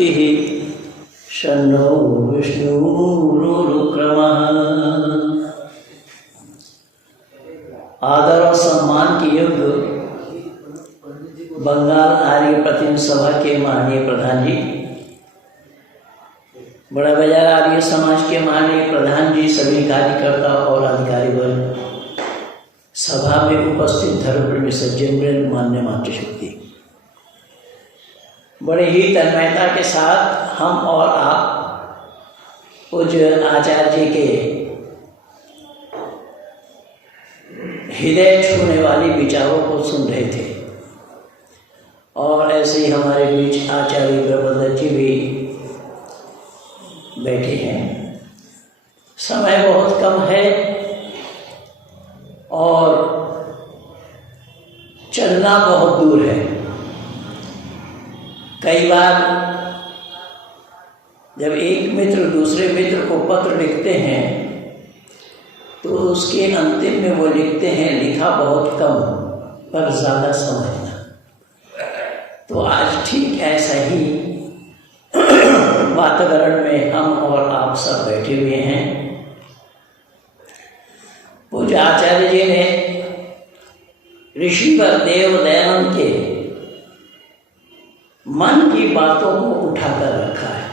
स्वस्ति शन्नो विष्णुरुक्रमः। आदर और सम्मान के योग्य बंगाल आर्य प्रतिनिधि सभा के माननीय प्रधान जी, बड़ा बाजार आर्य समाज के माननीय प्रधान जी, सभी कार्यकर्ता और अधिकारी वर्ग, सभा में उपस्थित धर्मप्रेमी सज्जन, मान्य मातृशक्ति, बड़े ही तन्मयता के साथ हम और आप पूज्य आचार्य जी के हृदय छूने वाली विचारों को सुन रहे थे। और ऐसे ही हमारे बीच आचार्य प्रबंधक जी भी बैठे हैं। समय बहुत कम है और चलना बहुत दूर है। कई बार जब एक मित्र दूसरे मित्र को पत्र लिखते हैं तो उसके अंतिम में वो लिखते हैं, लिखा बहुत कम पर ज़्यादा समझना। तो आज ठीक ऐसा ही वातावरण में हम और आप सब बैठे हुए हैं। पूज्य आचार्य जी ने ऋषिवर देव दयानंद के मन की बातों को उठाकर रखा है।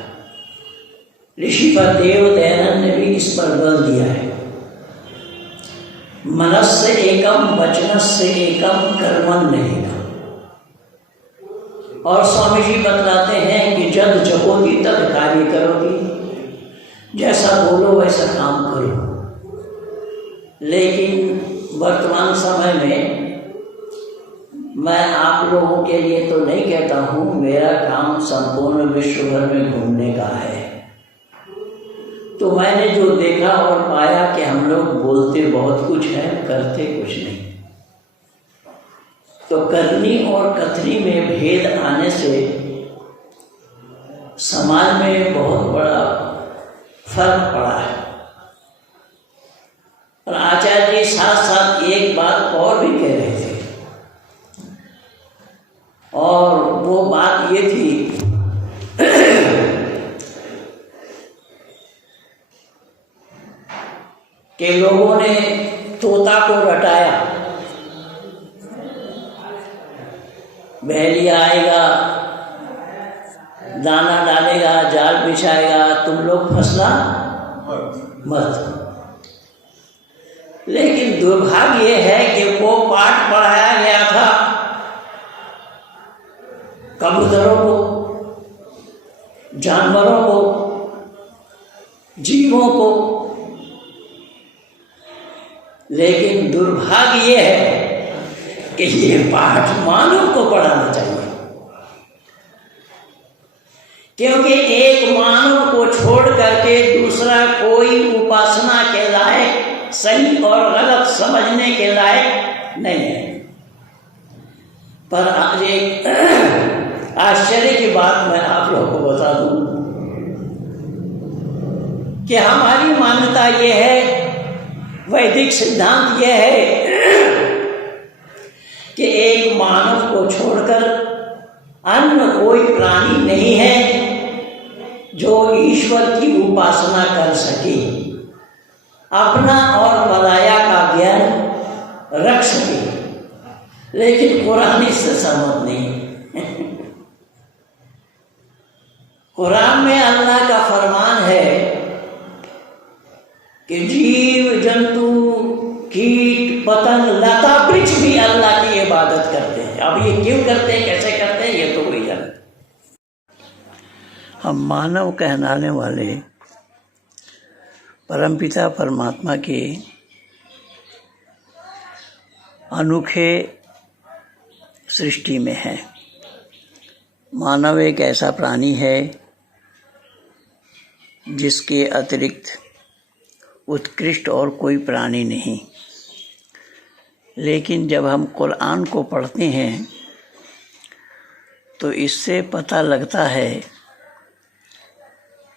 ऋषिवर देव दयानंद ने भी इस पर बल दिया है। मनस्य एकम वचनस्य एकम कर्मण रहेगा। और स्वामी जी बतलाते हैं कि जब जगोगी तब कार्य करोगी, जैसा बोलो वैसा काम करो। लेकिन वर्तमान समय में मैं आप लोगों के लिए तो नहीं कहता हूँ, मेरा काम संपूर्ण विश्व भर में घूमने का है। तो मैंने जो देखा और पाया कि हम लोग बोलते बहुत कुछ है, करते कुछ नहीं। तो करनी और कथनी में भेद आने से समाज में बहुत बड़ा फर्क पड़ा है। और आचार्य जी साथ साथ एक बात और भी कह रहे थे, और वो बात ये थी कि लोगों ने तोता को रटाया, बहेलिया आएगा, दाना डालेगा, जाल बिछाएगा, तुम लोग फंसना मत। लेकिन दुर्भाग्य ये है कि वो पाठ पढ़ाया गया था कबूतरों को, जानवरों को, जीवों को। लेकिन दुर्भाग्य ये है कि ये पाठ मानव को पढ़ाना चाहिए, क्योंकि एक मानव को छोड़ करके दूसरा कोई उपासना के लायक, सही और गलत समझने के लायक नहीं है। पर आज एक आश्चर्य की बात मैं आप लोगों को बता दूं कि हमारी मान्यता ये है, वैदिक सिद्धांत यह है कि एक मानव को छोड़कर अन्य कोई प्राणी नहीं है जो ईश्वर की उपासना कर सके, अपना और पराया का ज्ञान रख सके। लेकिन कुरान इससे सहमत नहीं। कुरान में अल्लाह का फरमान है कि जीव जंतु, कीट पतंग, लता वृक्ष भी अल्लाह की इबादत करते हैं। अब ये क्यों करते हैं, कैसे करते हैं, ये तो वही जानते। हम मानव कहलाने वाले परमपिता परमात्मा के अनोखे सृष्टि में हैं। मानव एक ऐसा प्राणी है जिसके अतिरिक्त उत्कृष्ट और कोई प्राणी नहीं। लेकिन जब हम कुरान को पढ़ते हैं तो इससे पता लगता है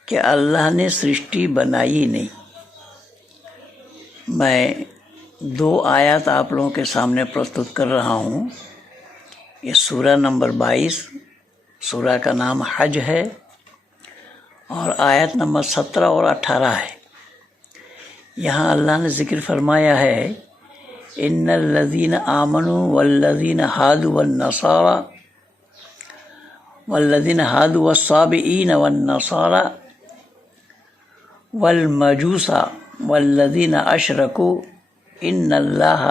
कि अल्लाह ने सृष्टि बनाई नहीं। मैं 2 आयत आप लोगों के सामने प्रस्तुत कर रहा हूँ। ये सूरा नंबर 22, सूरा का नाम हज है और आयत नंबर 17 और 18 है। यहाँ अल्लाह ने ज़िक्र फरमाया है, इन्नल्लज़ीन आमनू वल्लज़ीन हादू वन्नसारा वल्लज़ीन हादू वस्साबिईन वन्नसारा वल्मजूसा वल्लज़ीन अशरकू इन्नल्लाह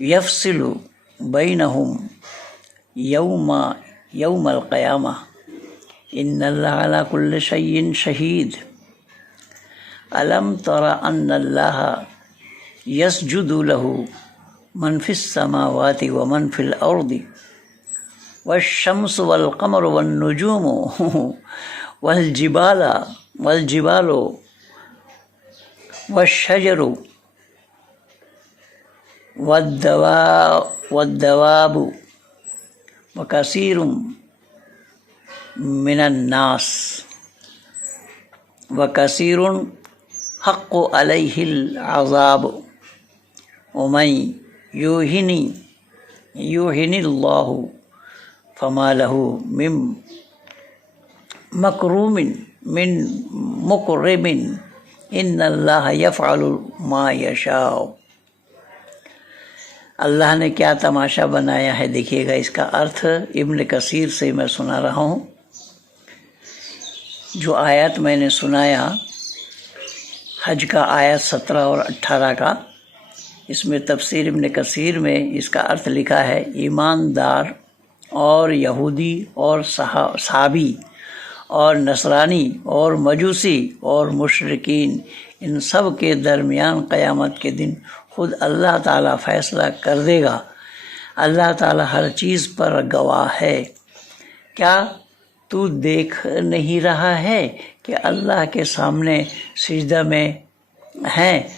यफ़सिलु बैनहुम यौमल क़यामा इन्नल्लाह अला कुल्लि शैइन शहीद अलम तरा अन्नल्लाह यस्जुदु लहू मन फिस समावाति व मन फिल अर्दि वश्शम्सु वल क़मरु वन नुजूमु वल जिबालु वश्शजरु वद्दवाबु वकसीरुम मिनन नास वकसीरुन हक़्क़ु अलैहिल अज़ाब वमन युहिनिल्लाहु फमा लहू मिन मुकर्रमिन इन्नल्लाह यफ़अलु मा यशाअ। अल्लाह ने क्या तमाशा बनाया है, देखिएगा। इसका अर्थ इब्न कसीर से मैं सुना रहा हूँ। जो आयत मैंने सुनाया हज का आयत 17 और 18 का, इसमें तफसीर इब्न कसीर में इसका अर्थ लिखा है, ईमानदार और यहूदी और सहाबी और नसरानी और मजूसी और मुशरिकीन, इन सब के दरमियान क़यामत के दिन खुद अल्लाह ताला फ़ैसला कर देगा। अल्लाह ताला हर चीज़ पर गवाह है। क्या तू देख नहीं रहा है कि अल्लाह के सामने सिजदा में हैं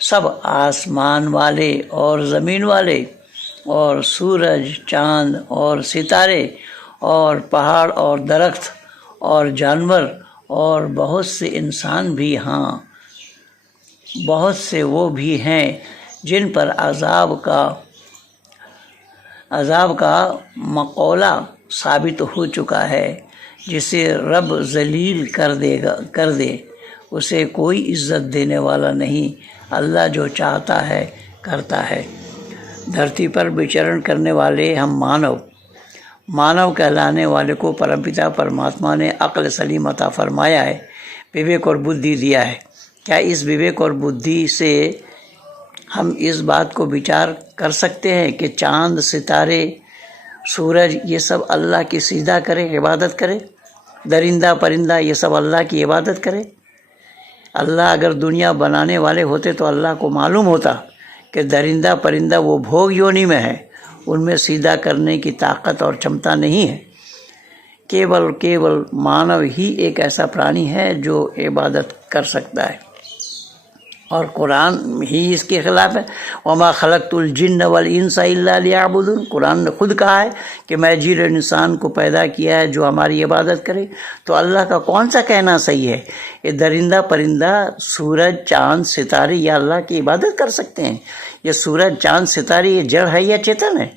सब आसमान वाले और ज़मीन वाले और सूरज, चाँद और सितारे और पहाड़ और दरख्त और जानवर और बहुत से इंसान भी, हाँ बहुत से वो भी हैं जिन पर अज़ाब का मक़ौला साबित हो चुका है। जिसे रब ज़लील कर दे उसे कोई इज़्ज़त देने वाला नहीं। अल्लाह जो चाहता है करता है। धरती पर विचरण करने वाले हम मानव कहलाने वाले को परमपिता परमात्मा ने अक्ल सलीम अता फरमाया है, विवेक और बुद्धि दिया है। क्या इस विवेक और बुद्धि से हम इस बात को विचार कर सकते हैं कि चाँद, सितारे, सूरज ये सब अल्लाह की सिजदा करे, इबादत करे? दरिंदा परिंदा ये सब अल्लाह की इबादत करे? अल्लाह अगर दुनिया बनाने वाले होते तो अल्लाह को मालूम होता कि दरिंदा परिंदा वो भोग योनि में है, उनमें सीधा करने की ताकत और क्षमता नहीं है। केवल मानव ही एक ऐसा प्राणी है जो इबादत कर सकता है, और कुरान ही इसके खिलाफ है। वमा खलक़तुल जिन्न वल इंसा इल्ला लियअबुदून। कुरान ने खुद कहा है कि मैं जिन इंसान को पैदा किया है जो हमारी इबादत करे। तो अल्लाह का कौन सा कहना सही है? ये दरिंदा परिंदा, सूरज, चाँद, सितारे ये अल्लाह की इबादत कर सकते हैं? ये सूरज, चाँद, सितारे ये जड़ है या चेतन है?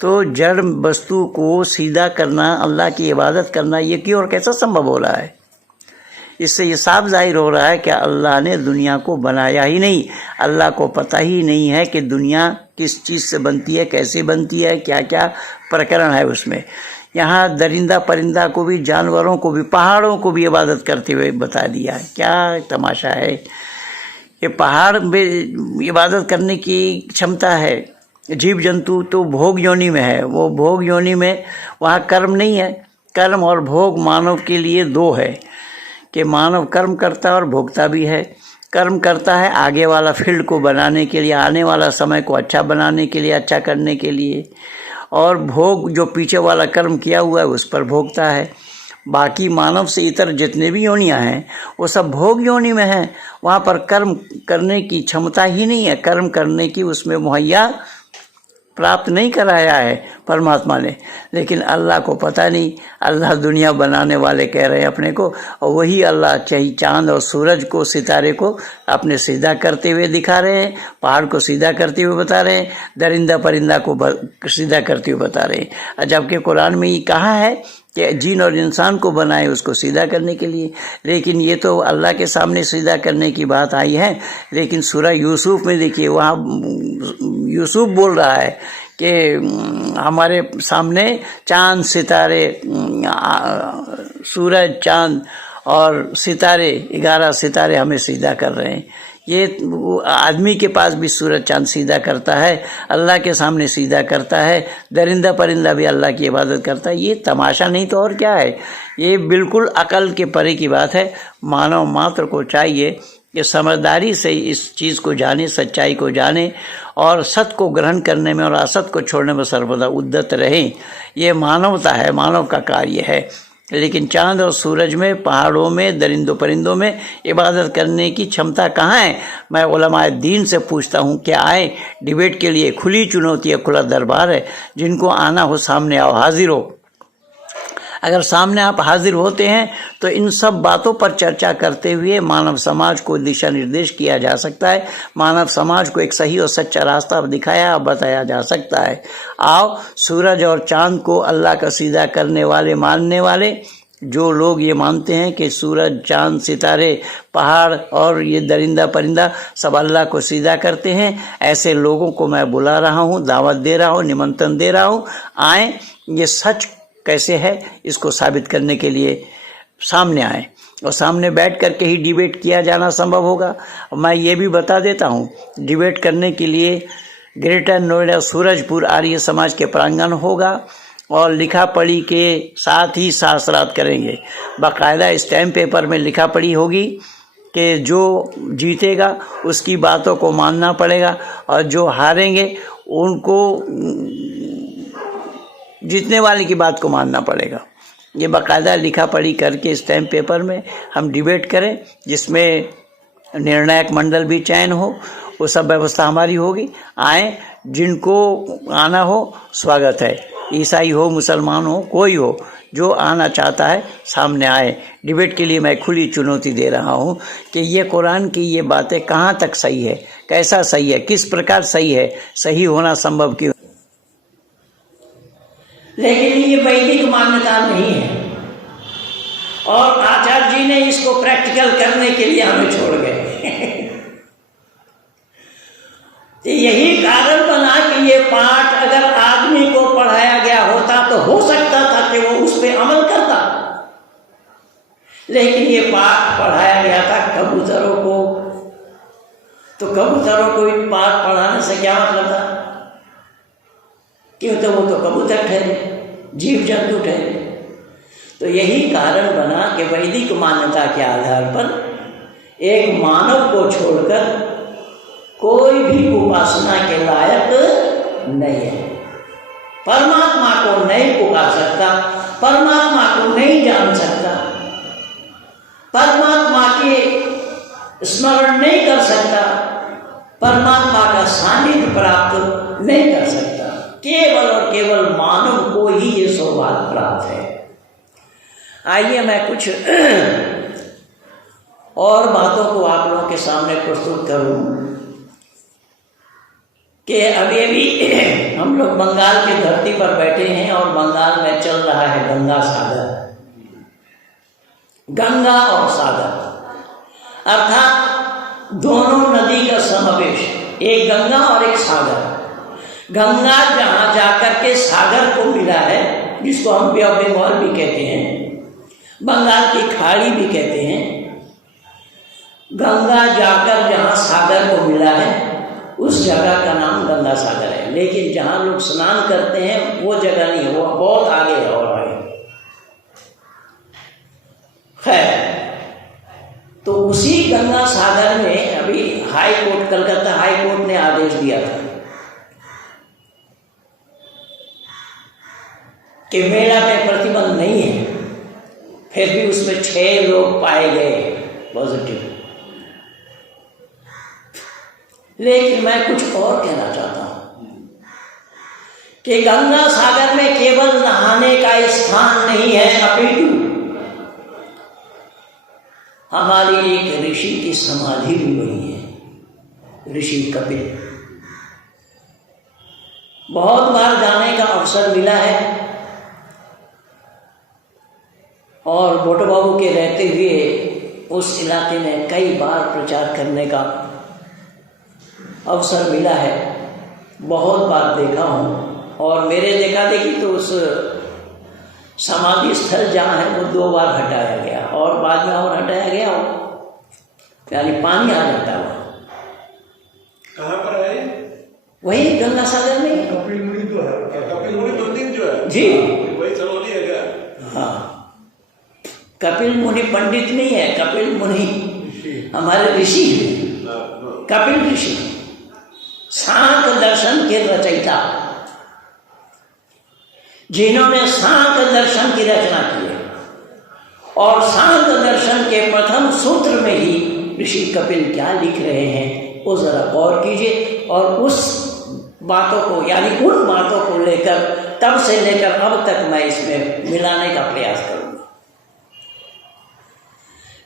तो जड़ वस्तु को सीधा करना, अल्लाह की इबादत करना, ये क्यों और कैसा संभव हो रहा है? इससे ये साफ जाहिर हो रहा है कि अल्लाह ने दुनिया को बनाया ही नहीं। अल्लाह को पता ही नहीं है कि दुनिया किस चीज़ से बनती है, कैसे बनती है, क्या क्या प्रकरण है उसमें। यहाँ दरिंदा परिंदा को भी, जानवरों को भी, पहाड़ों को भी इबादत करते हुए बता दिया है। क्या तमाशा है! ये पहाड़ में इबादत करने की क्षमता है। जीव जंतु तो भोग योनि में है, वो भोग योनि में वहाँ कर्म नहीं है। कर्म और भोग मानव के लिए दो है कि मानव कर्म करता है और भोगता भी है। कर्म करता है आगे वाला फील्ड को बनाने के लिए, आने वाला समय को अच्छा बनाने के लिए, अच्छा करने के लिए, और भोग जो पीछे वाला कर्म किया हुआ है उस पर भोगता है। बाकी मानव से इतर जितने भी योनियाँ हैं वो सब भोग योनि में हैं। वहाँ पर कर्म करने की क्षमता ही नहीं है, कर्म करने की उसमें मुहैया प्राप्त नहीं कराया है परमात्मा ने, लेकिन अल्लाह को पता नहीं। अल्लाह दुनिया बनाने वाले कह रहे हैं अपने को, और वही अल्लाह चाहे चाँद और सूरज को, सितारे को अपने सीधा करते हुए दिखा रहे हैं, पहाड़ को सीधा करते हुए बता रहे हैं, दरिंदा परिंदा को सीधा करते हुए बता रहे हैं। जबकि कुरान में ये कहा है कि जिन और इंसान को बनाए उसको सीधा करने के लिए, लेकिन ये तो अल्लाह के सामने सीधा करने की बात आई है। लेकिन सूरह यूसुफ में देखिए, वहाँ यूसुफ बोल रहा है कि हमारे सामने चांद सितारे, सूरज चांद और सितारे, 11 सितारे हमें सीधा कर रहे हैं। ये आदमी के पास भी सूरज चांद सीधा करता है, अल्लाह के सामने सीधा करता है, दरिंदा परिंदा भी अल्लाह की इबादत करता है। ये तमाशा नहीं तो और क्या है? ये बिल्कुल अकल के परे की बात है। मानव मात्र को चाहिए कि समझदारी से इस चीज़ को जाने, सच्चाई को जाने, और सत्य को ग्रहण करने में और असत को छोड़ने में सर्वदा उद्यत रहें। ये मानवता है, मानव का कार्य है। लेकिन चांद और सूरज में, पहाड़ों में, दरिंदों परिंदों में इबादत करने की क्षमता कहाँ है? मैं उलमाए दीन से पूछता हूँ, क्या आए? डिबेट के लिए खुली चुनौती है, खुला दरबार है। जिनको आना हो सामने आओ, हाजिर हो। अगर सामने आप हाजिर होते हैं तो इन सब बातों पर चर्चा करते हुए मानव समाज को दिशा निर्देश किया जा सकता है, मानव समाज को एक सही और सच्चा रास्ता दिखाया और बताया जा सकता है। आओ, सूरज और चांद को अल्लाह का सीधा करने वाले, मानने वाले, जो लोग ये मानते हैं कि सूरज, चांद, सितारे, पहाड़ और ये दरिंदा परिंदा सब अल्लाह को सीधा करते हैं, ऐसे लोगों को मैं बुला रहा हूँ, दावत दे रहा हूँ, निमंत्रण दे रहा हूँ। आए, ये सच कैसे है इसको साबित करने के लिए सामने आए, और सामने बैठ कर के ही डिबेट किया जाना संभव होगा। मैं ये भी बता देता हूँ, डिबेट करने के लिए ग्रेटर नोएडा सूरजपुर आर्य समाज के प्रांगण होगा, और लिखा पढ़ी के साथ ही शास्त्रार्थ करेंगे। बाकायदा स्टैम्प पेपर में लिखा पढ़ी होगी कि जो जीतेगा उसकी बातों को मानना पड़ेगा, और जो हारेंगे उनको जीतने वाले की बात को मानना पड़ेगा। ये बाकायदा लिखा पढ़ी करके स्टैम्प पेपर में हम डिबेट करें, जिसमें निर्णायक मंडल भी चयन हो, वो सब व्यवस्था हमारी होगी। आए, जिनको आना हो स्वागत है, ईसाई हो, मुसलमान हो, कोई हो, जो आना चाहता है सामने आए। डिबेट के लिए मैं खुली चुनौती दे रहा हूँ कि ये कुरान की ये बातें कहाँ तक सही है, कैसा सही है, किस प्रकार सही है, सही होना संभव क्यों। लेकिन ये वैदिक मान्यता नहीं है, और आचार्य जी ने इसको प्रैक्टिकल करने के लिए हमें छोड़ गए। तो यही कारण बना कि ये पाठ अगर आदमी को पढ़ाया गया होता तो हो सकता था कि वो उस पर अमल करता, लेकिन ये पाठ पढ़ाया गया था कबूतरों को, तो कबूतरों को पाठ पढ़ाने से क्या मतलब था? क्यों, तो वो तो कबूतर ठहरे, जीव जंतु ठहरे। तो यही कारण बना कि वैदिक मान्यता के आधार पर एक मानव को छोड़कर कोई भी उपासना के लायक नहीं है। परमात्मा को नहीं पुकार सकता, परमात्मा को नहीं जान सकता, परमात्मा के स्मरण नहीं कर सकता, परमात्मा का सानिध्य प्राप्त नहीं कर सकता। केवल और केवल मानव को ही ये सौभाग्य प्राप्त है। आइए मैं कुछ और बातों को आप लोगों के सामने प्रस्तुत करूं कि अभी हम लोग बंगाल की धरती पर बैठे हैं, और बंगाल में चल रहा है गंगा सागर, गंगा और सागर, अर्थात दोनों नदी का समावेश, एक गंगा और एक सागर। गंगा जहाँ जाकर के सागर को मिला है, जिसको हम बे ऑफ बंगाल भी कहते हैं, बंगाल की खाड़ी भी कहते हैं, गंगा जाकर जहाँ सागर को मिला है उस जगह का नाम गंगा सागर है। लेकिन जहाँ लोग स्नान करते हैं वो जगह नहीं है, वो बहुत आगे है और आगे। खैर, तो उसी गंगा सागर में अभी high court, Calcutta high court ने आदेश दिया था कि मेला में प्रतिबंध नहीं है, फिर भी उसमें 6 लोग पाए गए पॉजिटिव। लेकिन मैं कुछ और कहना चाहता हूं कि गंगा सागर में केवल नहाने का स्थान नहीं है, अपितु हमारी एक ऋषि की समाधि भी वही है, ऋषि कपिल। बहुत बार जाने का अवसर मिला है और बोटो बाबू के रहते हुए उस इलाके में कई बार प्रचार करने का अवसर मिला है, बहुत बार देखा हूँ। और मेरे देखा देखी तो उस समाधि स्थल जहाँ है वो 2 बार हटाया गया और बाद में और हटाया गया हो, यानी पानी आ जाता है। कहाँ पर है? वही गंगा सागर में। कपिल मुनि तो है, कपिल मुनि मंदिर जो है जी, वही चलौली है क्या? हाँ, कपिल मुनि पंडित नहीं है, कपिल मुनि हमारे ऋषि हैं, कपिल ऋषि सांख्य दर्शन के रचयिता, जिन्होंने सांख्य दर्शन की रचना की है। और सांख्य दर्शन के प्रथम सूत्र में ही ऋषि कपिल क्या लिख रहे हैं वो जरा गौर कीजिए और उस बातों को, यानी उन बातों को लेकर तब से लेकर अब तक मैं इसमें मिलाने का प्रयास करूंगा।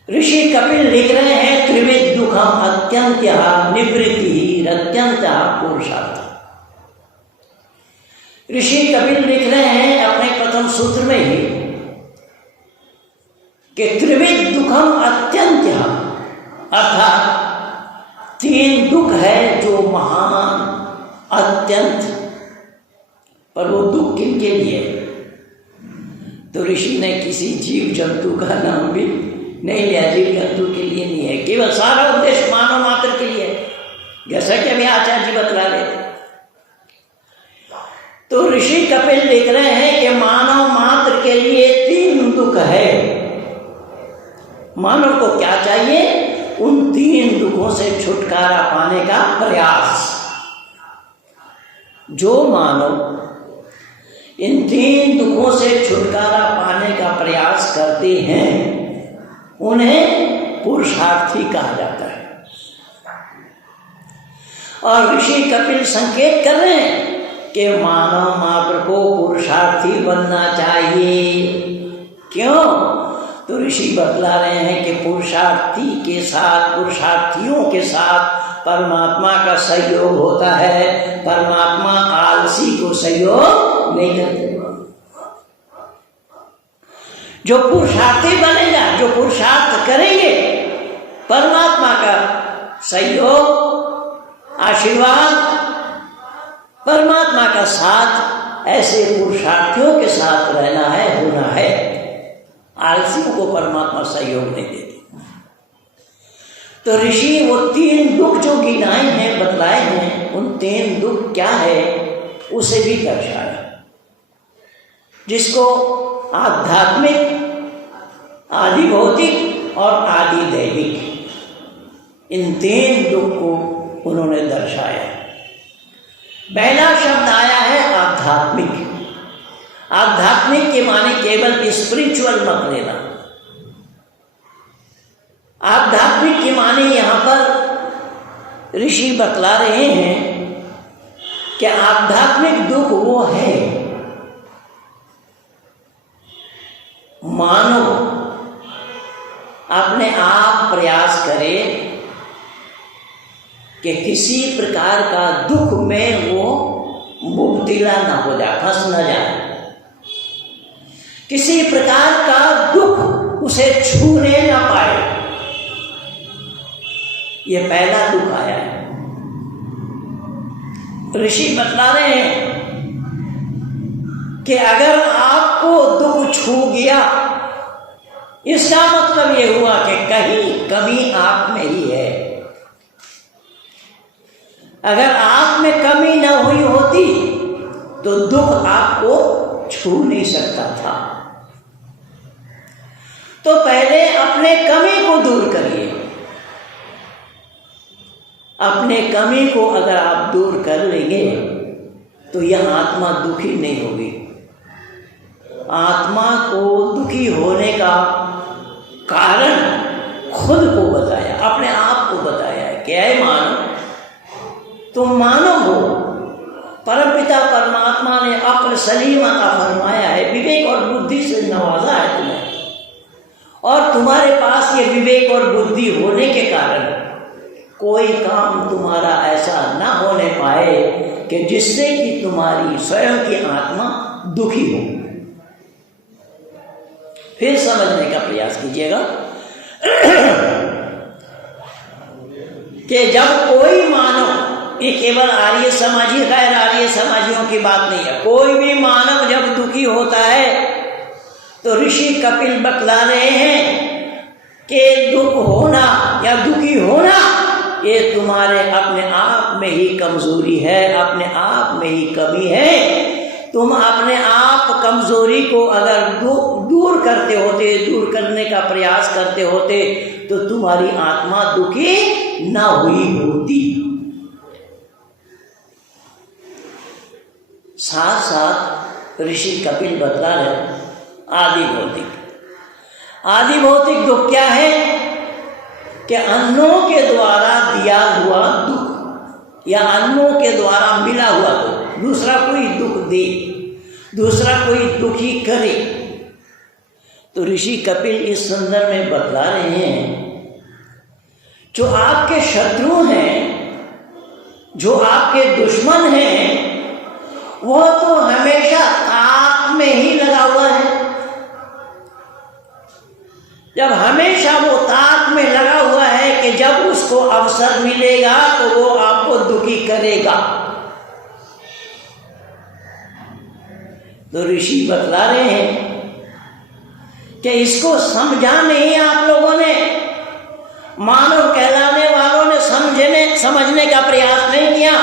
ऋषि कपिल लिख रहे हैं, त्रिविध दुखम अत्यंत्य निवृत्ति रत्यंत पुरुषार्थ। ऋषि कपिल लिख रहे हैं अपने प्रथम सूत्र में ही कि त्रिविध दुखम अत्यंत्य, अर्थात 3 दुख है जो महान अत्यंत। पर वो दुख किनके लिए? तो ऋषि ने किसी जीव जंतु का नाम भी नहीं लिया, जीव जंतु के लिए नहीं है, केवल सारा उद्देश्य मानव मात्र के लिए है, जैसा कि अभी आचार्य जी बतला रहे थे। तो ऋषि कपिल लिख रहे हैं कि मानव मात्र के लिए 3 दुख है। मानव को क्या चाहिए? उन 3 दुखों से छुटकारा पाने का प्रयास। जो मानव इन 3 दुखों से छुटकारा पाने का प्रयास करते हैं उन्हें पुरुषार्थी कहा जाता है। और ऋषि कपिल संकेत कर रहे हैं कि मानव मात्र को पुरुषार्थी बनना चाहिए। क्यों? तो ऋषि बतला रहे हैं कि पुरुषार्थी के साथ, पुरुषार्थियों के साथ परमात्मा का सहयोग होता है। परमात्मा आलसी को सहयोग नहीं करते। जो पुरुषार्थी बनेगा, जो पुरुषार्थ करेंगे, परमात्मा का सहयोग, आशीर्वाद, परमात्मा का साथ, ऐसे पुरुषार्थियों के साथ रहना है, होना है। आलसियों को परमात्मा सहयोग नहीं देते। तो ऋषि वो 3 दुख जो गिनाए हैं, बतलाए हैं, उन 3 दुख क्या है उसे भी दर्शाया, जिसको आध्यात्मिक, आदि भौतिक और आदि दैविक, इन 3 दुख को उन्होंने दर्शाया। पहला शब्द आया है आध्यात्मिक। आध्यात्मिक के माने केवल स्पिरिचुअल मत लेना। आध्यात्मिक के माने यहां पर ऋषि बतला रहे हैं कि आध्यात्मिक दुख वो है मानव अपने आप प्रयास करे कि किसी प्रकार का दुख में वो मुब्तिला ना हो जाए, फंस ना जाए। किसी प्रकार का दुख उसे छूने ना पाए। ये पहला दुख आया है। ऋषि बतला रहे हैं कि अगर आपको दुख छू गया, इसका मतलब ये हुआ कि कहीं कमी आप में ही है। अगर आप में कमी न हुई होती तो दुख आपको छू नहीं सकता था। तो पहले अपने कमी को दूर करिए। अपने कमी को अगर आप दूर कर लेंगे तो यह आत्मा दुखी नहीं होगी। आत्मा को दुखी होने का कारण खुद को बताया, अपने आप को बताया है कि ऐ मानव, तुम मानव हो, परमपिता परमात्मा ने अक्ल सलीम अता फरमाया है, विवेक और बुद्धि से नवाजा है तुम्हें, और तुम्हारे पास ये विवेक और बुद्धि होने के कारण कोई काम तुम्हारा ऐसा ना होने पाए कि जिससे कि तुम्हारी स्वयं की आत्मा दुखी हो। फिर समझने का प्रयास कीजिएगा कि जब कोई मानव, ये केवल आर्य समाजी गैर आर्य समाजियों की बात नहीं है, कोई भी मानव जब दुखी होता है तो ऋषि कपिल बतला रहे हैं कि दुख होना या दुखी होना ये तुम्हारे अपने आप में ही कमजोरी है, अपने आप में ही कमी है। तुम अपने आप कमजोरी को अगर दूर करते होते, दूर करने का प्रयास करते होते तो तुम्हारी आत्मा दुखी ना हुई होती। साथ साथ ऋषि कपिल बतला रहे आदि भौतिक दुख क्या है कि अन्नों के द्वारा दिया हुआ दुख या अन्नों के द्वारा मिला हुआ दुख, दूसरा कोई दुख दे, दूसरा कोई दुखी करे। तो ऋषि कपिल इस संदर्भ में बतला रहे हैं, जो आपके शत्रु हैं, जो आपके दुश्मन हैं, वह तो हमेशा ताक में ही लगा हुआ है। जब हमेशा वो ताक में लगा हुआ है कि जब उसको अवसर मिलेगा तो वो आपको दुखी करेगा। तो ऋषि बतला रहे हैं कि इसको समझा नहीं आप लोगों ने, मानव कहलाने वालों ने समझने का प्रयास नहीं किया।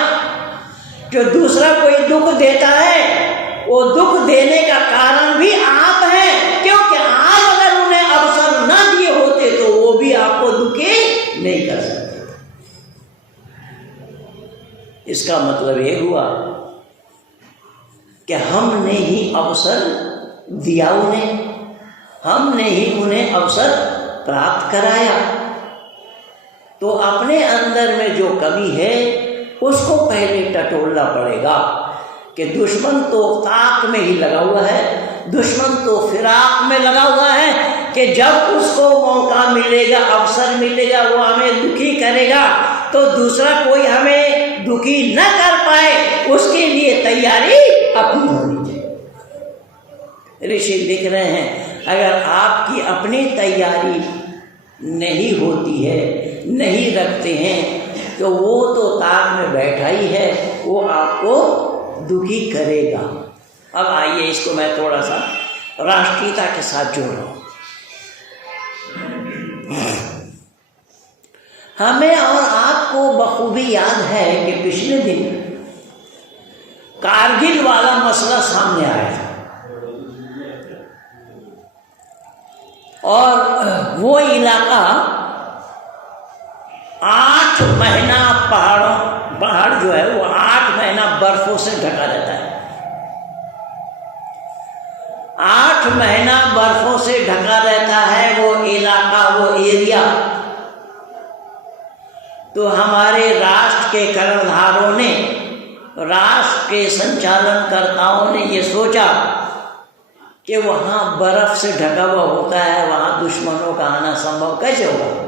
जो दूसरा कोई दुख देता है वो दुख देने का कारण भी आप हैं, क्योंकि आप अगर उन्हें अवसर ना दिए होते तो वो भी आपको दुखी नहीं कर सकते। इसका मतलब ये हुआ कि हमने ही अवसर दिया उन्हें, हमने ही उन्हें अवसर प्राप्त कराया। तो अपने अंदर में जो कमी है उसको पहले टटोलना पड़ेगा कि दुश्मन तो ताक में ही लगा हुआ है, दुश्मन तो फिराक में लगा हुआ है कि जब उसको मौका मिलेगा, अवसर मिलेगा, वो हमें दुखी करेगा तो दूसरा कोई हमें दुखी न कर पाए उसके लिए तैयारी अपनी होनी चाहिए। ऋषि लिख रहे हैं, अगर आपकी अपनी तैयारी नहीं होती है, नहीं रखते हैं, तो वो तो ताक में बैठा ही है, वो आपको दुखी करेगा। अब आइए इसको मैं थोड़ा सा राष्ट्रीयता के साथ जोड़ रहा हूं। हमें और आपको बखूबी याद है कि पिछले दिन कारगिल वाला मसला सामने आया था और वो इलाका 8 महीना पहाड़ जो है वो 8 महीना बर्फों से ढका रहता है। 8 महीना बर्फों से ढका रहता है वो इलाका, वो एरिया। तो हमारे राष्ट्र के कर्णधारों ने, राष्ट्र के संचालनकर्ताओं ने ये सोचा कि वहाँ बर्फ से ढका हुआ होता है, वहाँ दुश्मनों का आना संभव कैसे होगा।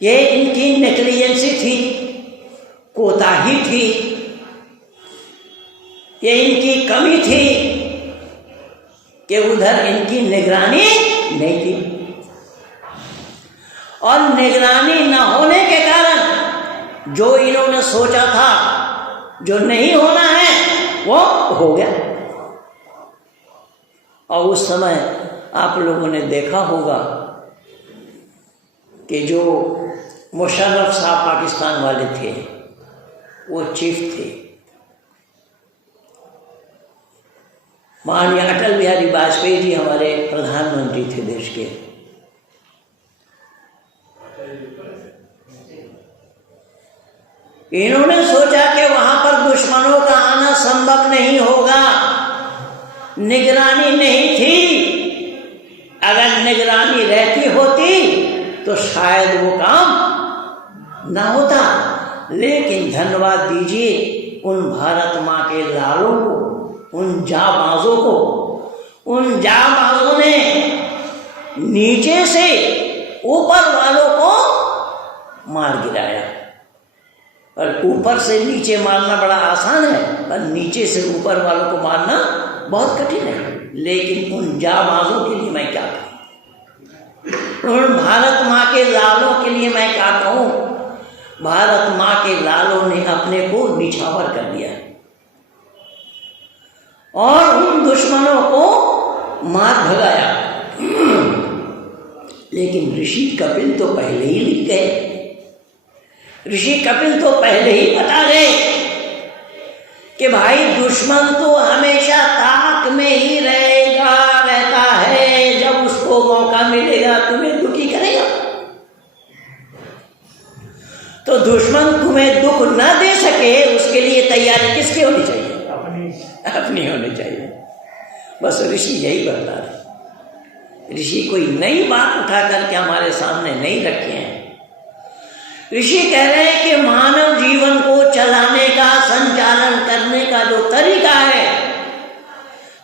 ये इनकी नेग्लिजेंसी थी, कोताही थी, ये इनकी कमी थी कि उधर इनकी निगरानी नहीं थी, और निगरानी न होने के कारण जो इन्होंने सोचा था जो नहीं होना है वो हो गया। और उस समय आप लोगों ने देखा होगा कि जो मुशर्रफ साहब पाकिस्तान वाले थे वो चीफ थे, माननीय अटल बिहारी वाजपेयी जी हमारे प्रधानमंत्री थे देश के। इन्होंने सोचा कि वहां पर दुश्मनों का आना संभव नहीं होगा, निगरानी नहीं थी। अगर निगरानी रहती होती तो शायद वो काम ना होता, लेकिन धन्यवाद दीजिए उन भारत माँ के लालों को, उन जाबाजों को। उन जाबाजों ने नीचे से ऊपर वालों को मार गिराया। पर ऊपर से नीचे मारना बड़ा आसान है, पर नीचे से ऊपर वालों को मारना बहुत कठिन है। लेकिन उन जाबाजों के लिए मैं क्या कहूँ, उन भारत माँ के लालों के लिए मैं क्या कहूँ। भारत माँ के लालों ने अपने को निछावर कर दिया और उन दुश्मनों को मार भगाया। लेकिन ऋषि कपिल तो पहले ही लिख गए, ऋषि कपिल तो पहले ही बता गए कि भाई दुश्मन तो हमेशा ताक में ही रहता है, जब उसको मौका मिलेगा तुम्हें दुखी करेगा। तो दुश्मन तुम्हें दुख न दे सके उसके लिए तैयारी किसकी होनी चाहिए? अपनी होनी चाहिए। बस ऋषि यही बता रहे। ऋषि कोई नई बात उठा करके हमारे सामने नहीं रखे हैं। ऋषि कह रहे हैं कि मानव जीवन को चलाने का, संचालन करने का जो तरीका है,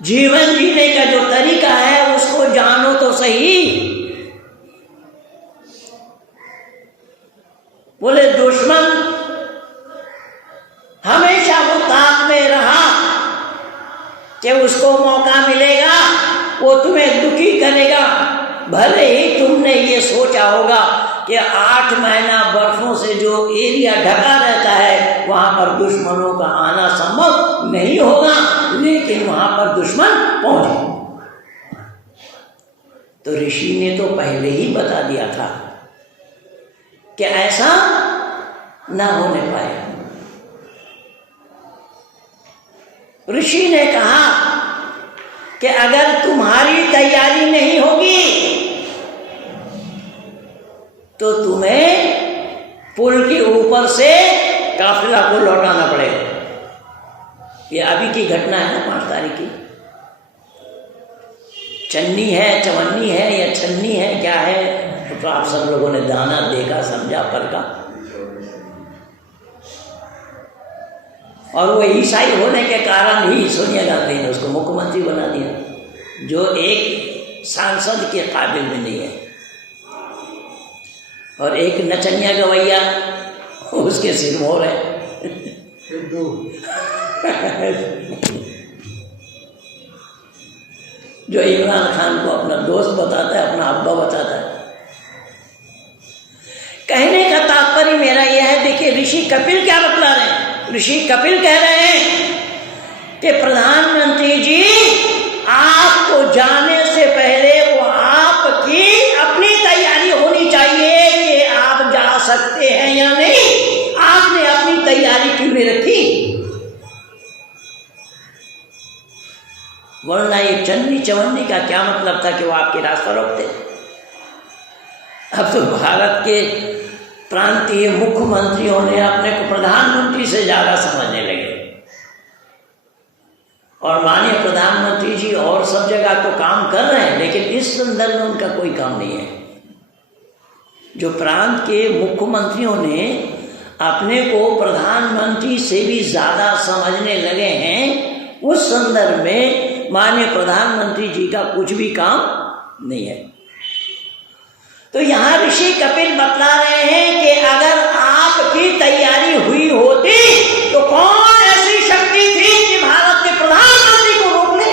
जीवन जीने का जो तरीका है, उसको जानो तो सही। बोले दुश्मन हमेशा वो ताक में रहा कि उसको मौका मिलेगा वो तुम्हें दुखी करेगा। भले ही तुमने ये सोचा होगा कि 8 महीना बर्फों से जो एरिया ढका रहता है वहां पर दुश्मनों का आना संभव नहीं होगा, लेकिन वहां पर दुश्मन पहुंचे। तो ऋषि ने तो पहले ही बता दिया था कि ऐसा ना होने पाए। ऋषि ने कहा कि अगर तुम्हारी तैयारी नहीं होगी तो तुम्हें पुल के ऊपर से काफिला को लौटाना पड़ेगा। ये अभी की घटना है ना, 5 तारीख की। चन्नी है, चवन्नी है या छन्नी है, क्या है तो आप सब लोगों ने दाना देखा, समझा, परखा। और वो ईसाई होने के कारण ही सोनिया गांधी ने उसको मुख्यमंत्री बना दिया, जो एक सांसद के काबिल भी नहीं है। और एक नचनिया गवैया उसके सिर मोहर है। जो इमरान खान को अपना दोस्त बताता है, अपना अब्बा बताता है। कहने का तात्पर्य मेरा यह है, देखिए ऋषि कपिल क्या बतला रहे हैं। ऋषि कपिल कह रहे हैं कि प्रधानमंत्री जी आपको जाने से पहले वो आपकी अपनी तैयारी होनी चाहिए कि आप जा सकते हैं या नहीं। आपने अपनी तैयारी क्यों नहीं रखी? वरना ये चन्नी चवन्नी का क्या मतलब था कि वो आपके रास्ता रोकते। अब तो भारत के प्रांतीय मुख्यमंत्रियों ने अपने को प्रधानमंत्री से ज्यादा समझने लगे। और माननीय प्रधानमंत्री जी और सब जगह तो काम कर रहे हैं, लेकिन इस संदर्भ में उनका कोई काम नहीं है। जो प्रांत के मुख्यमंत्रियों ने अपने को प्रधानमंत्री से भी ज्यादा समझने लगे हैं, उस संदर्भ में माननीय प्रधानमंत्री जी का कुछ भी काम नहीं है। तो यहां ऋषि कपिल बतला रहे हैं कि अगर आपकी तैयारी हुई होती तो कौन ऐसी शक्ति थी कि भारत के प्रधानमंत्री को रोक ले?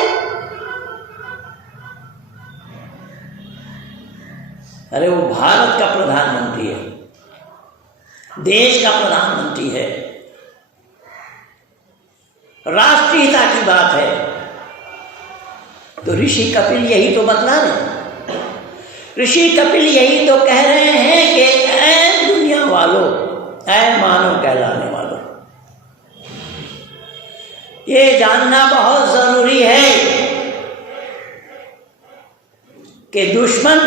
अरे वो भारत का प्रधानमंत्री है, देश का प्रधानमंत्री है, राष्ट्रीयता की बात है। तो ऋषि कपिल यही तो बतला रहे हैं। ऋषि कपिल यही तो कह रहे हैं कि ऐ दुनिया वालों, ऐ मानव कहलाने वालों, ये जानना बहुत जरूरी है कि दुश्मन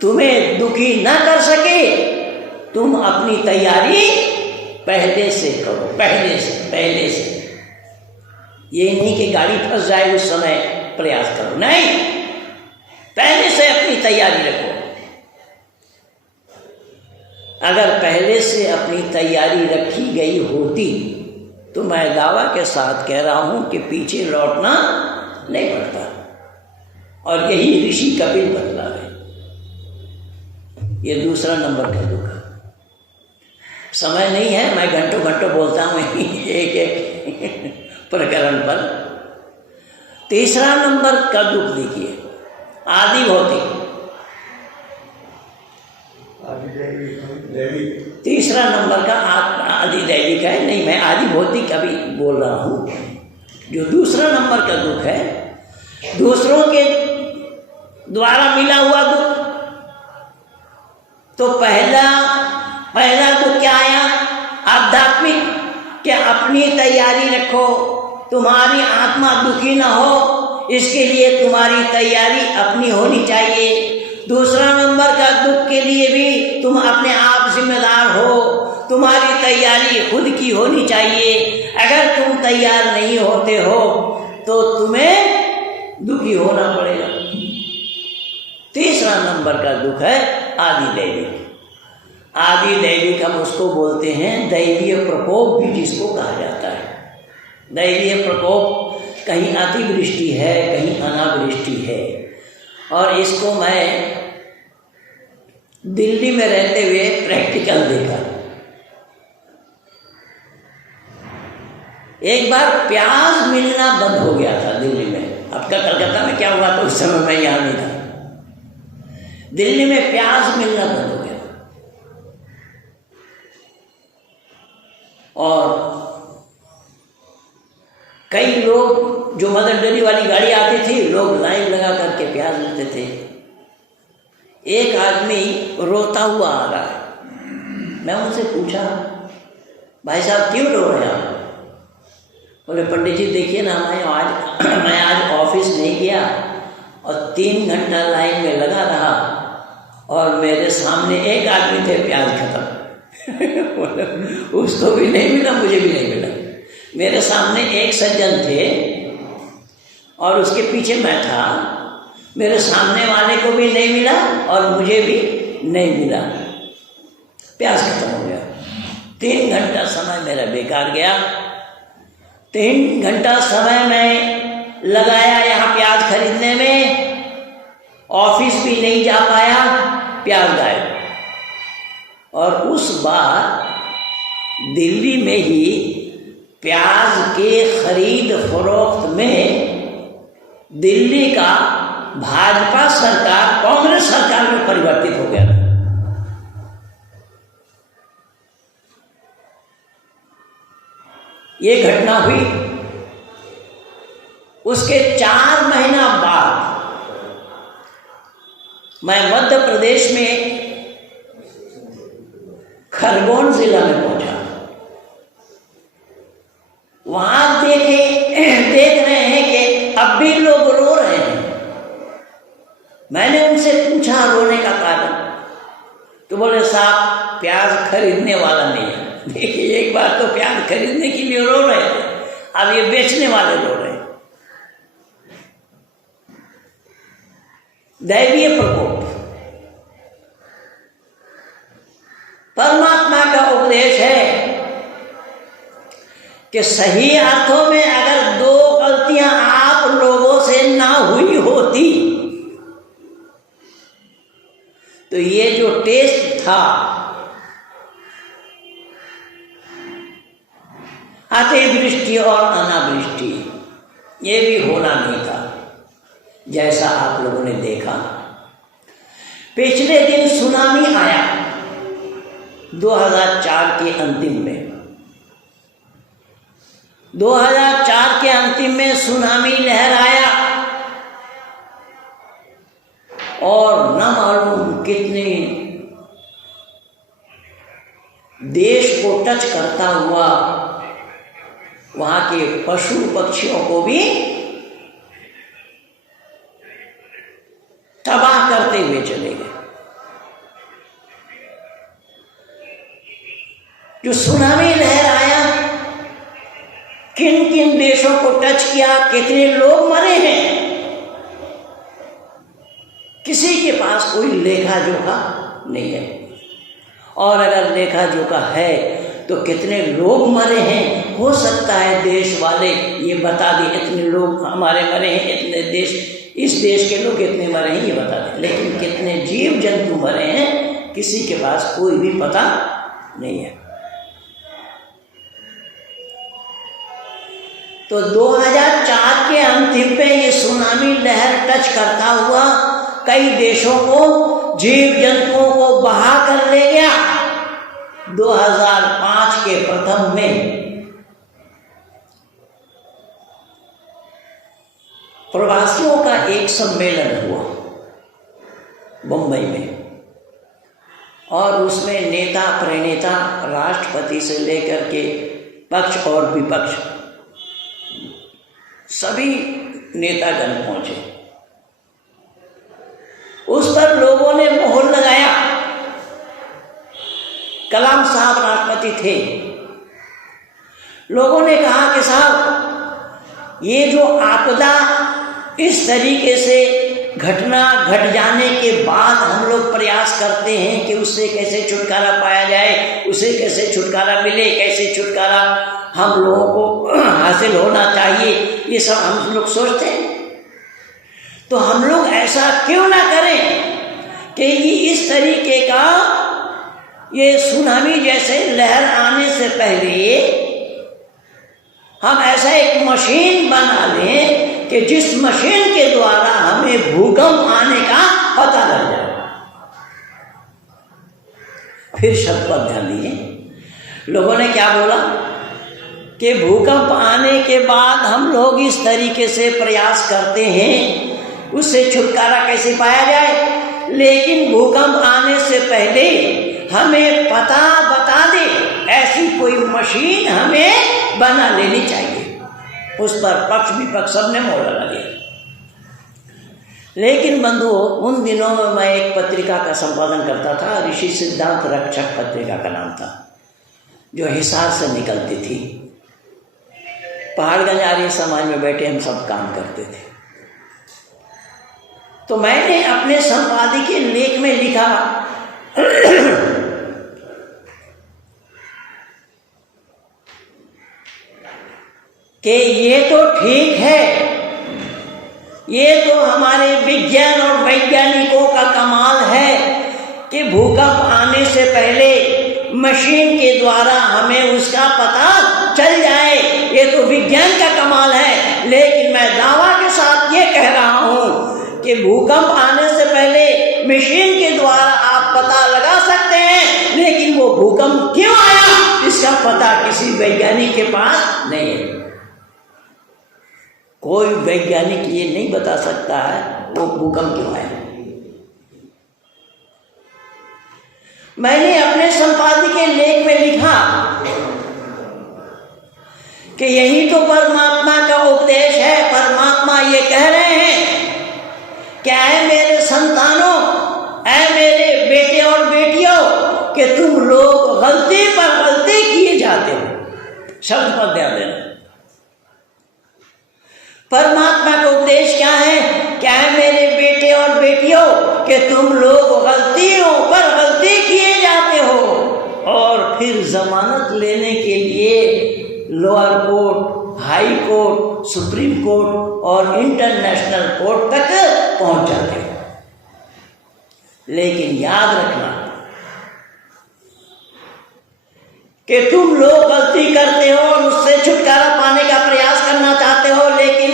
तुम्हें दुखी ना कर सके। तुम अपनी तैयारी पहले से करो, पहले से। ये नहीं कि गाड़ी फंस जाए उस समय प्रयास करो, नहीं, पहले से अपनी तैयारी रखो। अगर पहले से अपनी तैयारी रखी गई होती तो मैं दावा के साथ कह रहा हूं कि पीछे लौटना नहीं पड़ता। और यही ऋषि कपिल बदला है। ये दूसरा नंबर का दुख। समय नहीं है, मैं घंटों घंटों बोलता हूँ एक एक प्रकरण पर। तीसरा नंबर का दुख देखिए, आदि भौतिक। तीसरा नंबर का आदि दैविक है। नहीं, मैं आदि भौतिक अभी बोल रहा हूँ। जो दूसरा नंबर का दुख है, दूसरों के द्वारा मिला हुआ दुख। तो पहला दुख क्या आया? आध्यात्मिक। क्या अपनी तैयारी रखो, तुम्हारी आत्मा दुखी ना हो, इसके लिए तुम्हारी तैयारी अपनी होनी चाहिए। दूसरा नंबर का दुख के लिए भी तुम अपने आप जिम्मेदार हो, तुम्हारी तैयारी खुद की होनी चाहिए। अगर तुम तैयार नहीं होते हो तो तुम्हें दुखी होना पड़ेगा। तीसरा नंबर का दुख है आदि दैविक। आदि दैविक हम उसको बोलते हैं दैवीय प्रकोप भी जिसको कहा जाता है। दैवीय प्रकोप, कहीं अतिवृष्टि है, कहीं अनावृष्टि है। और इसको मैं दिल्ली में रहते हुए प्रैक्टिकल देखा। एक बार प्याज मिलना बंद हो गया था दिल्ली में। अब कलकत्ता में क्या हुआ तो उस समय मैं यहाँ नहीं था। दिल्ली में प्याज मिलना बंद हो गया। और कई लोग, जो मदर डेयरी वाली गाड़ी आती थी, लोग लाइन लगा करके प्याज लेते थे। एक आदमी रोता हुआ आ रहा है। मैं उनसे पूछा, भाई साहब क्यों रो रहे हैं आप? बोले पंडित जी देखिए ना, मैं आज ऑफिस नहीं गया और 3 घंटा लाइन में लगा रहा और मेरे सामने एक आदमी थे, प्याज खत्म। उसको भी नहीं मिला, मुझे भी नहीं मिला। मेरे सामने एक सज्जन थे और उसके पीछे मैं था। मेरे सामने वाले को भी नहीं मिला और मुझे भी नहीं मिला। प्याज खत्म हो गया। 3 घंटा समय मेरा बेकार गया। 3 घंटा समय मैं लगाया यहाँ प्याज खरीदने में, ऑफिस भी नहीं जा पाया, प्याज गायब। और उस बार दिल्ली में ही प्याज के खरीद फरोख्त में दिल्ली का भाजपा सरकार कांग्रेस सरकार में परिवर्तित हो गया। ये घटना हुई। उसके 4 महीना बाद मैं मध्य प्रदेश में खरगोन जिला में पहुंचा। वहां देख रहे हैं कि अब भी लोग रो रहे हैं। मैंने उनसे पूछा रोने का कारण, तो बोले साहब प्याज खरीदने वाला नहीं है। देखिए, एक बार तो प्याज खरीदने के लिए रो रहे थे, अब ये बेचने वाले रो रहे हैं। दैवीय प्रकोप। परमात्मा का उपदेश है कि सही अर्थों में अगर 2 गलतियां आप लोगों से ना हुई होती तो ये जो टेस्ट था, अतिवृष्टि और अनावृष्टि, ये भी होना नहीं था। जैसा आप लोगों ने देखा, पिछले दिन सुनामी आया 2004 के अंतिम में। 2004 के अंतिम में सुनामी लहर आया और न मालूम कितने देश को टच करता हुआ वहां के पशु पक्षियों को भी तबाह करते हुए चले गए। जो सुनामी लहर आया, किन किन देशों को टच किया, कितने लोग मरे हैं, किसी के पास कोई लेखा जोखा नहीं है। और अगर देखा जोखा है तो कितने लोग मरे हैं, हो सकता है देश वाले ये बता दें इतने लोग हमारे मरे हैं, इतने देश, इस देश के लोग कितने मरे हैं ये बता दें, लेकिन कितने जीव जंतु मरे हैं किसी के पास कोई भी पता नहीं है। तो 2004 के अंतिम पे ये सुनामी लहर टच करता हुआ कई देशों को, जीव जंतुओं को बहा कर ले गया। 2005 के प्रथम में प्रवासियों का एक सम्मेलन हुआ मुंबई में, और उसमें नेता प्रणेता, राष्ट्रपति से लेकर के पक्ष और विपक्ष सभी नेतागण पहुंचे। उस पर लोगों ने मोहर लगाया। कलाम साहब राष्ट्रपति थे। लोगों ने कहा कि साहब ये जो आपदा इस तरीके से घटना घट जाने के बाद हम लोग प्रयास करते हैं कि उससे कैसे छुटकारा पाया जाए, उसे कैसे छुटकारा मिले, कैसे छुटकारा हम लोगों को हासिल होना चाहिए, ये सब हम लोग सोचते हैं। तो हम लोग ऐसा क्यों ना करें कि ये इस तरीके का ये सुनामी जैसे लहर आने से पहले हम ऐसा एक मशीन बना लें कि जिस मशीन के द्वारा हमें भूकंप आने का पता लग जाए। फिर शब्द पर ध्यान दीजिए, लोगों ने क्या बोला कि भूकंप आने के बाद हम लोग इस तरीके से प्रयास करते हैं उससे छुटकारा कैसे पाया जाए, लेकिन भूकंप आने से पहले हमें पता बता दे ऐसी कोई मशीन हमें बना लेनी चाहिए। उस पर पक्ष विपक्ष सबने मोहर लगा दिया। लेकिन बंधुओं, उन दिनों में मैं एक पत्रिका का संपादन करता था, ऋषि सिद्धांत रक्षक पत्रिका का नाम था, जो हिसार से निकलती थी। पहाड़गंज आर्य समाज में बैठे हम सब काम करते थे। तो मैंने अपने संपादकीय लेख में लिखा कि ये तो ठीक है, ये तो हमारे विज्ञान और वैज्ञानिकों का कमाल है कि भूकंप आने से पहले मशीन के द्वारा हमें उसका पता चल जाए, ये तो विज्ञान का कमाल है। लेकिन मैं दावा के साथ ये कह रहा हूं कि भूकंप आने से पहले मशीन के द्वारा आप पता लगा सकते हैं, लेकिन वो भूकंप क्यों आया इसका पता किसी वैज्ञानिक के पास नहीं है। कोई वैज्ञानिक ये नहीं बता सकता है वो भूकंप क्यों आया। मैंने अपने संपादकीय लेख में लिखा कि यही तो परमात्मा का उपदेश है। परमात्मा ये कह रहे हैं कि ऐ मेरे संतानों, ऐ मेरे बेटे और बेटियों, कि तुम लोग गलती पर गलती किए जाते हो। शब्द पर ध्यान देना। परमात्मा का उपदेश क्या है? क्या है मेरे बेटे और बेटियों कि तुम लोग गलतियों पर गलती किए जाते हो, और फिर जमानत लेने के लिए lower court, high court, supreme court और इंटरनेशनल कोर्ट तक पहुंच जाते हो। लेकिन याद रखना कि तुम लोग गलती करते हो और उससे छुटकारा पाने का प्रयास करना चाहते हो, लेकिन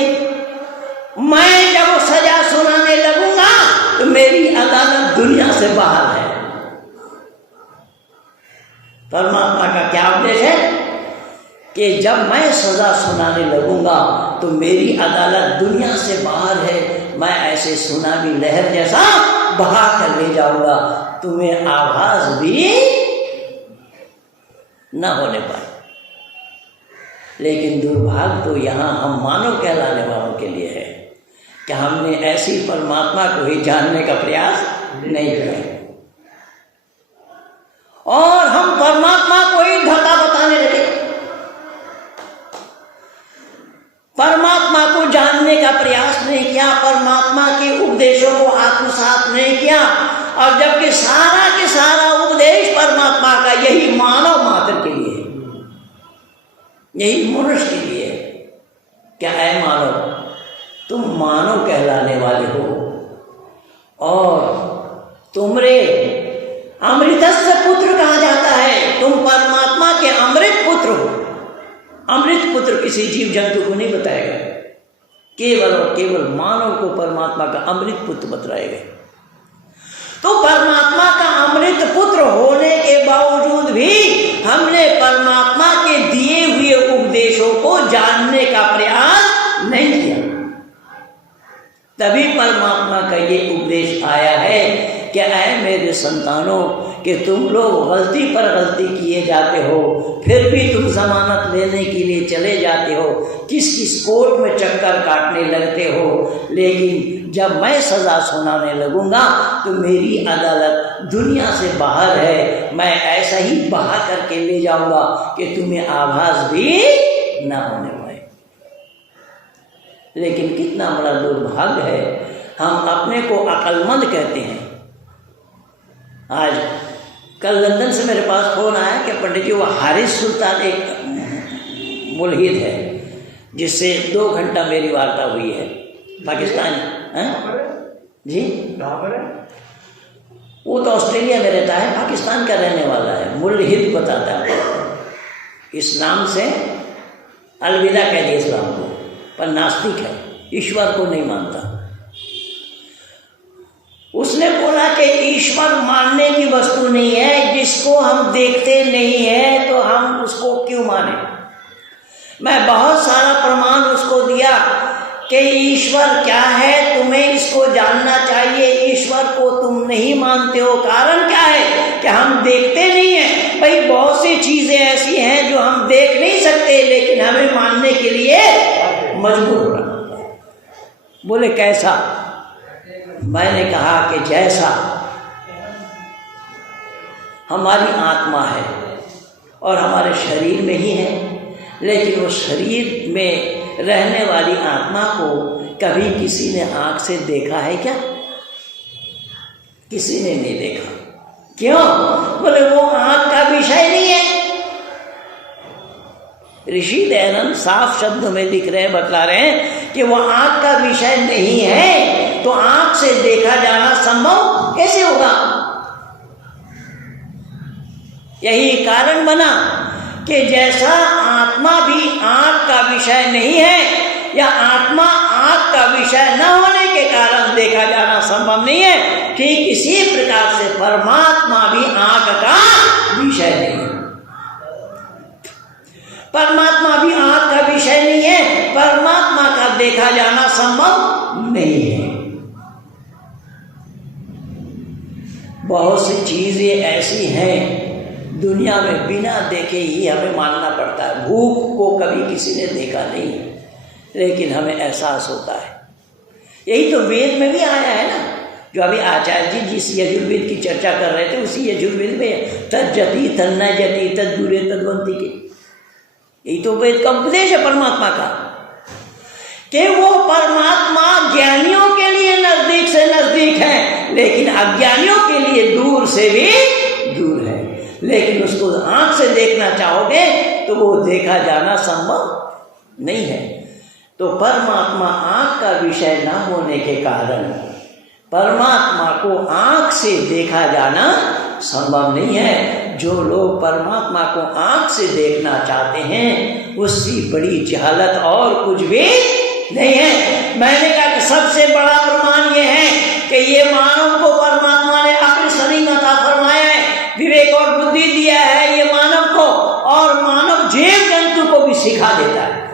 मैं जब सजा सुनाने लगूंगा तो मेरी अदालत दुनिया से बाहर है। परमात्मा का क्या उपदेश है कि जब मैं सजा सुनाने लगूंगा तो मेरी अदालत दुनिया से बाहर है। मैं ऐसे सुनामी लहर जैसा बहा कर ले जाऊंगा, तुम्हें आभास भी न होने पाए। लेकिन दुर्भाग्य तो यहाँ हम मानव कहलाने वालों के लिए है कि हमने ऐसी परमात्मा को ही जानने का प्रयास नहीं किया, और हम परमात्मा को ही धोखा बताने लगे। परमात्मा को जानने का प्रयास नहीं किया, परमात्मा के उपदेशों को आत्मसात नहीं किया, और जबकि सारा के सारा उपदेश परमात्मा का यही मानव मात्र के लिए, यही मनुष्य के लिए। क्या है मानव? तुम मानव कहलाने वाले हो और तुमरे अमृतस्य पुत्र कहा जाता है। तुम परमात्मा के अमृत पुत्र हो। अमृत पुत्र किसी जीव जंतु को नहीं बताएगा, केवल और केवल मानव को परमात्मा का अमृत पुत्र बतलाएगा। तो परमात्मा का अमृत पुत्र होने के बावजूद भी हमने परमात्मा के दिए हुए उपदेशों को जानने का प्रयास नहीं किया। तभी परमात्मा का ये उपदेश आया है कि ऐ मेरे संतानों कि तुम लोग गलती पर गलती किए जाते हो, फिर भी तुम जमानत लेने के लिए चले जाते हो, किस किस कोर्ट में चक्कर काटने लगते हो, लेकिन जब मैं सज़ा सुनाने लगूंगा तो मेरी अदालत दुनिया से बाहर है। मैं ऐसा ही बहा करके ले जाऊंगा कि तुम्हें आभास भी न होने पाए। लेकिन कितना बड़ा दुर्भाग्य है, हम अपने को अक्लमंद कहते हैं। आज कल लंदन से मेरे पास फ़ोन आया कि पंडित जी वो हारिस सुल्तान एक मुल्हिद है जिससे 2 घंटा मेरी वार्ता हुई है, पाकिस्तान है जी, वो तो ऑस्ट्रेलिया में रहता है, पाकिस्तान का रहने वाला है, मुल्हिद बताता है, इस्लाम से अलविदा कह दिया इस्लाम को, पर नास्तिक है, ईश्वर को नहीं मानता। उसने बोला कि ईश्वर मानने की वस्तु नहीं है, जिसको हम देखते नहीं है तो हम उसको क्यों माने। मैं बहुत सारा प्रमाण उसको दिया कि ईश्वर क्या है, तुम्हें इसको जानना चाहिए। ईश्वर को तुम नहीं मानते हो, कारण क्या है कि हम देखते नहीं हैं। भाई बहुत सी चीज़ें ऐसी हैं जो हम देख नहीं सकते, लेकिन हमें मानने के लिए मजबूर होना। बोले कैसा? मैंने कहा कि जैसा हमारी आत्मा है और हमारे शरीर में ही है, लेकिन वो शरीर में रहने वाली आत्मा को कभी किसी ने आँख से देखा है क्या? किसी ने नहीं देखा। क्यों? बोले वो आँख का विषय नहीं है। ऋषि दयानंद साफ शब्दों में लिख रहे हैं, बतला रहे हैं कि वो आँख का विषय नहीं है, तो आँख से देखा जाना संभव कैसे होगा? यही कारण बना कि जैसा आत्मा भी आँख का विषय नहीं है, या आत्मा आँख का विषय न होने के कारण देखा जाना संभव नहीं है, ठीक इसी प्रकार से परमात्मा भी आँख का विषय नहीं है। परमात्मा भी आँख का विषय नहीं है, परमात्मा का देखा जाना संभव नहीं है। बहुत सी चीजें ऐसी हैं दुनिया में बिना देखे ही हमें मानना पड़ता है। भूख को कभी किसी ने देखा नहीं, लेकिन हमें एहसास होता है। यही तो वेद में भी आया है ना, जो अभी आचार्य जी जिस यजुर्वेद की चर्चा कर रहे थे, उसी यजुर्वेद में तज्जति तन्ना जति तद्दूरे तद्वंती के, यही तो वेद का उपदेश है परमात्मा का, कि वो परमात्मा ज्ञानियों के लिए नजदीक से नजदीक है, लेकिन अज्ञानियों के लिए दूर से भी दूर है। लेकिन उसको आंख से देखना चाहोगे तो वो देखा जाना संभव नहीं है। तो परमात्मा आंख का विषय न होने के कारण परमात्मा को आंख से देखा जाना संभव नहीं है। जो लोग परमात्मा को आंख से देखना चाहते हैं, उसकी बड़ी जहालत और कुछ भी नहीं है। मैंने कहा कि सबसे बड़ा प्रमाण ये है कि ये मानव को परमात्मा ने अपनी शरीर अता फरमाया है, विवेक और बुद्धि दिया है ये मानव को, और मानव जीव जंतु को भी सिखा देता है।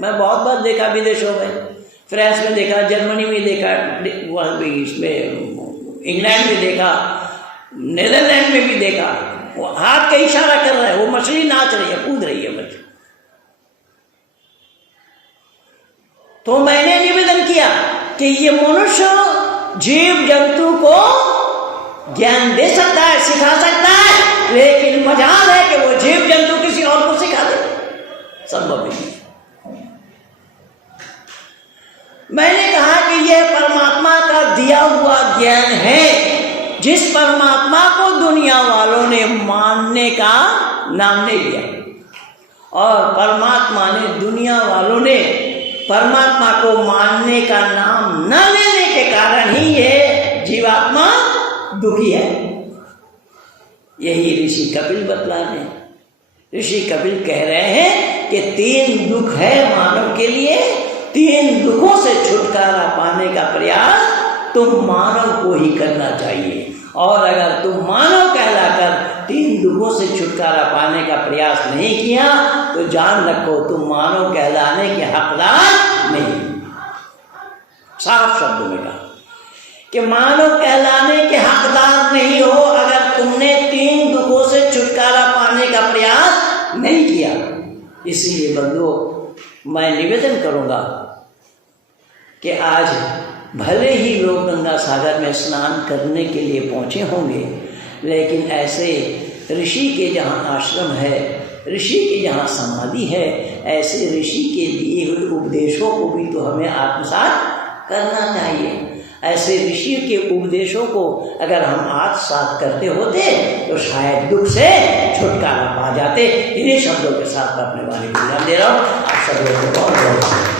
मैं बहुत बार देखा विदेशों में, फ्रांस में देखा, जर्मनी में देखा, वहाँ भी इसमें इंग्लैंड में देखा, नीदरलैंड में भी देखा, वो हाथ का इशारा कर रहा है, वो मछली नाच रही है, कूद रही है मछली। तो मैंने निवेदन किया कि ये मनुष्य जीव जंतु को ज्ञान दे सकता है, सिखा सकता है, लेकिन मजाल है कि वो जीव जंतु किसी और को सिखा दे, संभव नहीं। मैंने कहा कि यह परमात्मा का दिया हुआ ज्ञान है, जिस परमात्मा को दुनिया वालों ने मानने का नाम नहीं लिया, और परमात्मा ने दुनिया वालों ने परमात्मा को मानने का नाम न लेने के कारण ही ये जीवात्मा दुखी है। यही ऋषि कपिल बतला रहे। ऋषि कपिल कह रहे हैं कि 3 दुख है मानव के लिए, 3 दुखों से छुटकारा पाने का प्रयास तुम मानव को ही करना चाहिए। और अगर तुम मानव कहलाकर 3 दुखों से छुटकारा पाने का प्रयास नहीं किया तो जान रखो तुम मानव कहलाने के हकदार नहीं। साफ शब्दों में कहा कि मानव कहलाने के हकदार नहीं हो अगर तुमने 3 दुखों से छुटकारा पाने का प्रयास नहीं किया। इसीलिए बंधुओं, मैं निवेदन करूंगा कि आज भले ही लोग गंगा सागर में स्नान करने के लिए पहुंचे होंगे, लेकिन ऐसे ऋषि के जहाँ आश्रम है, ऋषि के जहाँ समाधि है, ऐसे ऋषि के दिए हुए उपदेशों को भी तो हमें आत्मसात करना चाहिए। ऐसे ऋषि के उपदेशों को अगर हम आत्मसात करते होते तो शायद दुख से छुटकारा पा जाते। इन्हीं शब्दों के साथ मैं अपने वाणी को विराम दे रहा हूँ। आप सब लोगों को बहुत बहुत